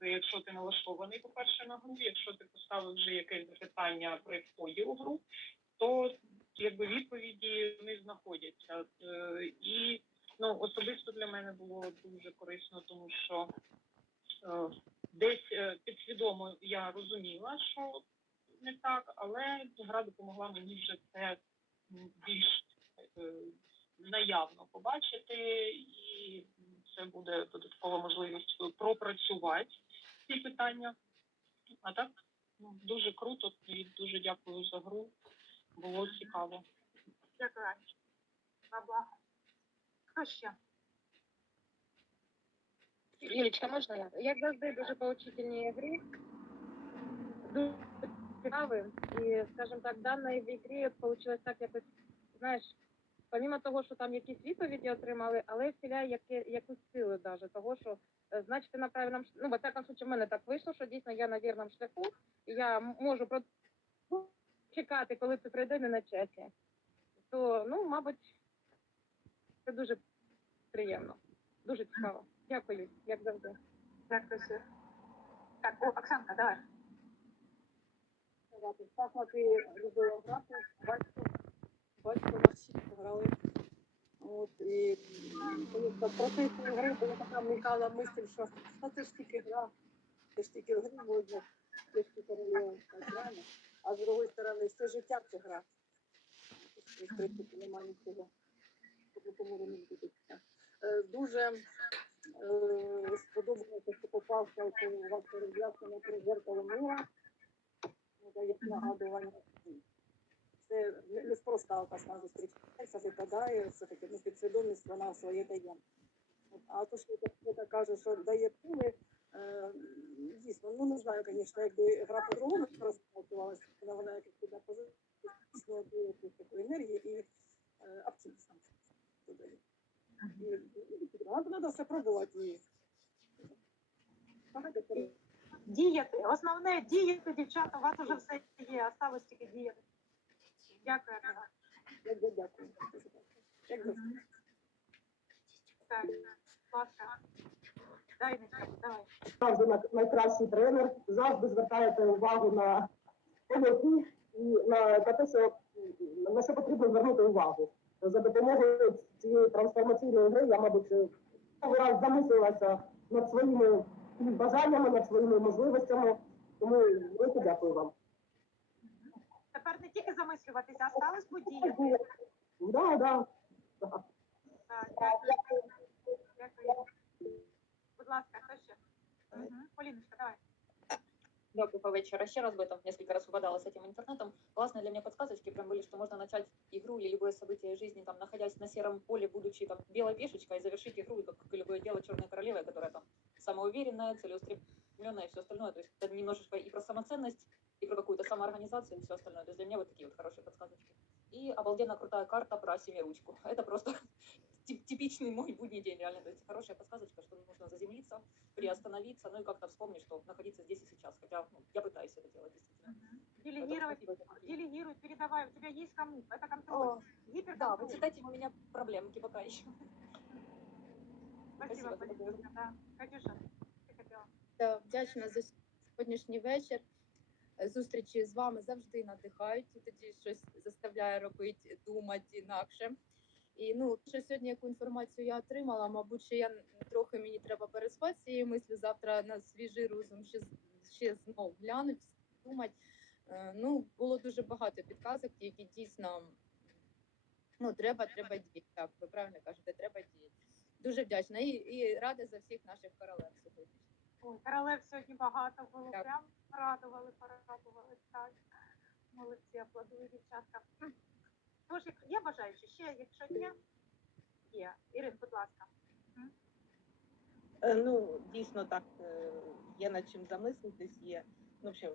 якщо ти налаштований, по-перше, на гру, якщо ти поставив вже якесь запитання при вході у гру, то якби відповіді не знаходяться. Е, І ну особисто для мене було дуже корисно, тому що е, десь е, підсвідомо я розуміла, що не так, але гра допомогла мені вже це більш е, наявно побачити, і це буде додаткова можливість пропрацювати ці питання. А так ну, дуже круто і дуже дякую за гру. Було цікаво. Дякую. На благо. Хто ще? Юлічка, можна я? Як завжди, дуже поучительні грі. Дуже цікаві. І, скажімо так, в даній ігрі вийшло так якось, знаєш, помимо того, що там якісь відповіді отримали, але вселяє яке, якусь силу даже того, що е, значить на правильному ну, во всякому случае, в мене так вийшло, що дійсно я на вірному шляху, і я можу про чекати, коли це прийде не на часі. То, ну, мабуть, це дуже приємно, дуже цікаво. Дякую, як завжди. Дякую. Так, о, Оксанка, давай. грати. Шахмати любила грати, батько, батько наші грали. От, і коли в процесі гри була така вникала мисль, що ну, це ж тільки гра, це ж тільки в грі можна, тільки королева грає. А з другої сторони, все життя це гра. І, В принципі, немає нічого. допомогу не буде. Е, Дуже е, сподобалося, що попався у вашу роз'яснення про зеркало мира. Як нагадування. Це не- неспроста така сразу зустрічається, випадає, все-таки ну, підсвідомість вона своє дає. А то, що так каже, що дає пули, е, дійсно, ну не знаю, звісно, якби гра по-другому розпрацювалася, вона вона якось туди позитивно дає якусь таку енергію і е, оптимізм. І, і, треба, треба все пробувати. І, багато Діяти. Основне діяти, дівчата, у вас вже все є, осталось тільки діяти. Дякую, дякую. Дякую. Так, ласка. Дай, давай. най- найкращий тренер, завжди звертаєте увагу на помилки і на, на те, що на що потрібно звернути увагу. За допомогою цієї трансформаційної гри я, мабуть, раз замислилася над своїми бажаннями, над своїми можливостями. Тому велике дякую вам Тепер не тільки замислюватися, а осталось подіяти. Да, да. Так, дякую. Дякую. Будь ласка, хто ще? Мгм. Поліночка, давай. Доброго вечера. Еще раз бы там несколько раз выпадала с этим интернетом. Классные для меня подсказочки прям были, что можно начать игру или любое событие жизни, там, находясь на сером поле, будучи как белой пешечкой, и завершить игру, и как, как и любое дело черной королевой, которая там самоуверенная, целеустремленная и все остальное. То есть это немножечко и про самоценность, и про какую-то самоорганизацию, и все остальное. То есть для меня вот такие вот хорошие подсказочки. И обалденно крутая карта про семиручку. Это просто тип- типичный мой будний день, реально. То есть хорошая подсказочка, что нужно заземлиться, приостановиться, ну и как-то вспомнить, что находиться здесь и сейчас. Хотя ну, я пытаюсь это делать, действительно. Делегировать, Поэтому спасибо за делегируй, передавай. У тебя есть кому? Это контроль. О, Да, Гиперконтроль. вы читайте, у меня проблемки пока еще. Спасибо, спасибо, Полиночка. Да. Катюша, ты хотела? Та вдячна за сьогоднішній вечір. Е, Зустрічі з вами завжди надихають, і тоді щось заставляє робити, думати інакше. І ну, що сьогодні яку інформацію я отримала, мабуть, ще я трохи мені треба переспати з цією мислю, завтра на свіжий розум ще, ще знов глянуть, думати. Е, Ну, було дуже багато підказок, які дійсно ну, треба, треба діяти. Так, ви правильно кажете, треба діяти. Дуже вдячна і, і рада за всіх наших королев сьогодні. Ой, королев сьогодні багато було. Так. Прям порадували, порадували. Так. Молодці, аплодую, дівчатка. Тож, є бажаючі ще, якщо є, є. Ірин, будь ласка. Е, Ну, дійсно так, е, є над чим замислитись, є. Ну, в общем,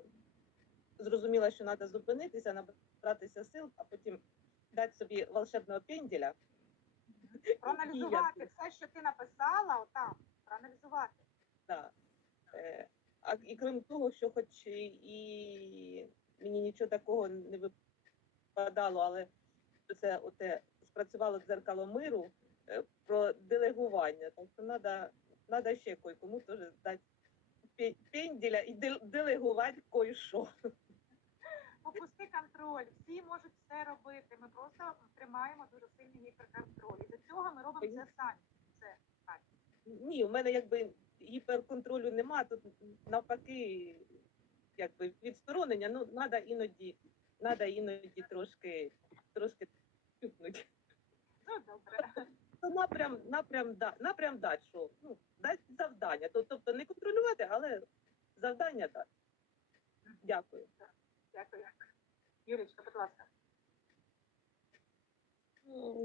зрозуміла, що треба зупинитися, набратися сил, а потім дати собі волшебного пенділя. Проаналізувати все, що ти написала, отам, проаналізувати. Да. Е, А і крім того, що хоч і мені нічого такого не випадало, але це оте спрацювало дзеркало миру е, про делегування. Так що треба, треба ще кому теж дати пе- пенділя і делегувати кое-що. Попусти контроль. Всі можуть все робити. Ми просто тримаємо дуже сильний гіперконтроль. І до цього ми робимо це самі. Це Ні, у мене якби гіперконтролю нема, тут навпаки, якби відсторонення, ну треба іноді, треба іноді трошки, трошки тюкнути. ну добре. То напрям, напрям, да, напрям дати, що ну, дати завдання. То- Тобто не контролювати, але завдання дати. Дякую. Дякую. Юрічка, будь ласка.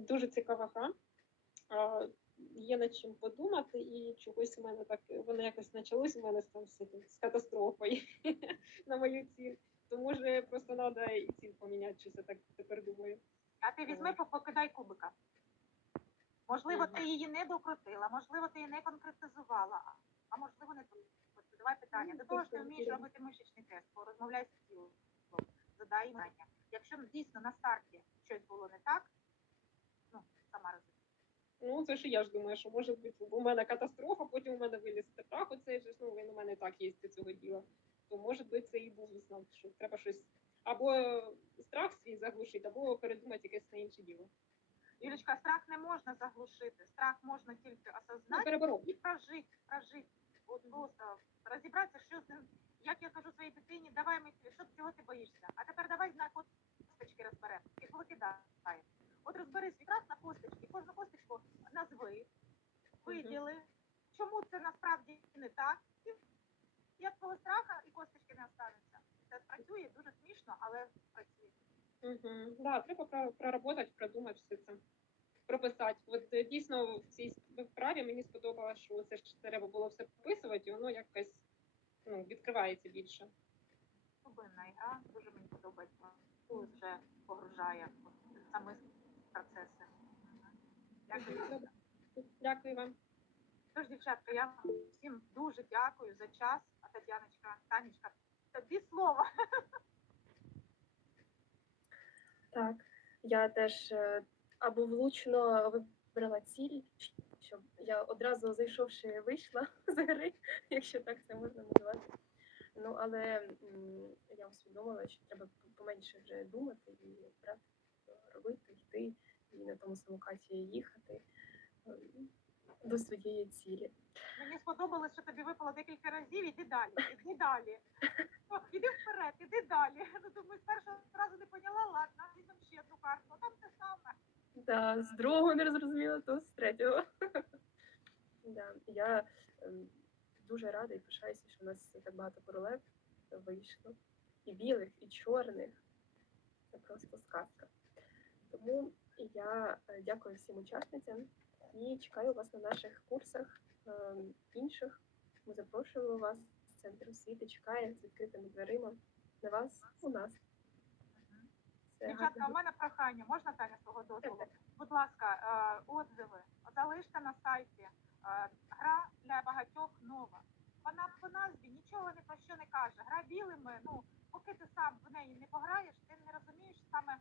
Дуже цікава гра. Є над чим подумати, і чогось у мене так воно якось почалось у мене з там з, з катастрофою на мою ціль. То може просто треба і ціль поміняти, щось я так тепер думаю. А ти візьми, покидай кубика. Можливо, ти її не докрутила, можливо, ти її не конкретизувала, а- можливо, не тут. Давай питання. Ну, До того ж, ти вмієш робити мишечний тест, порозмовляй з тілом, задай питання. Якщо дійсно на старті щось було не так, ну, сама розумієш. Ну, це ж я ж думаю, що може бути у мене катастрофа, потім у мене виліз страх, оцей же ну він у мене так є до цього діла. То може бути це і був знак, що треба щось або страх свій заглушити, або передумати якесь на інше діло. Юлічка, страх не можна заглушити. Страх можна тільки Ну, осознати переборов. і прожити, прожити. От просто розібратися, що з ним. Як я кажу своїй дитині, давай ми що чого ти боїшся? А тепер давай на косточки розберемо і повикидаємо. От розбери свій страх на косточки, виділи, чому це насправді не так. І як твого страха і косточки не остануться. Це працює дуже смішно, але працює. Угу. Да, треба проработати, продумати все це. Прописати. От е, дійсно в цій вправі мені сподобалось, що це ж треба було все прописувати, і воно якось ну, відкривається більше. глибинна ігра, дуже мені подобається. Тут вже погружає в самі процеси. Дякую. Дякую вам. Тож, дівчатка, я вам всім дуже дякую за час. А Тетяночка, Танечка, тобі слово. Так, я теж е, або влучно вибрала ціль, щоб я одразу зайшовши вийшла з гри, якщо так це можна назвати. Ну, але я усвідомила, що треба поменше вже думати і брати, робити, йти і на тому самокаті їхати ем, до своєї цілі. Мені сподобалось, що тобі випало декілька разів. Іди далі, іди далі. Іди вперед, іди далі. Ну, думаю, з першого разу не поняла, ладно, візьмемо ще одну карту. Там те саме. Да, з другого не зрозуміла, то з третього. да, я ем, дуже рада і пишаюся, що у нас так багато королев вийшло. І білих, і чорних. Це просто сказка. Тому я е, дякую всім учасницям і чекаю вас на наших курсах інших. Ми запрошуємо вас. Центр освіти чекає з відкритими дверима. На вас у нас. Дівчатка, у мене прохання, можна Таня з твого дозволу? Будь ласка, е, отзиви залиште на сайті. Е, Гра для багатьох нова. Вона по назві нічого не про що не каже. Гра білими, ну поки ти сам в неї не пограєш, ти не розумієш саме,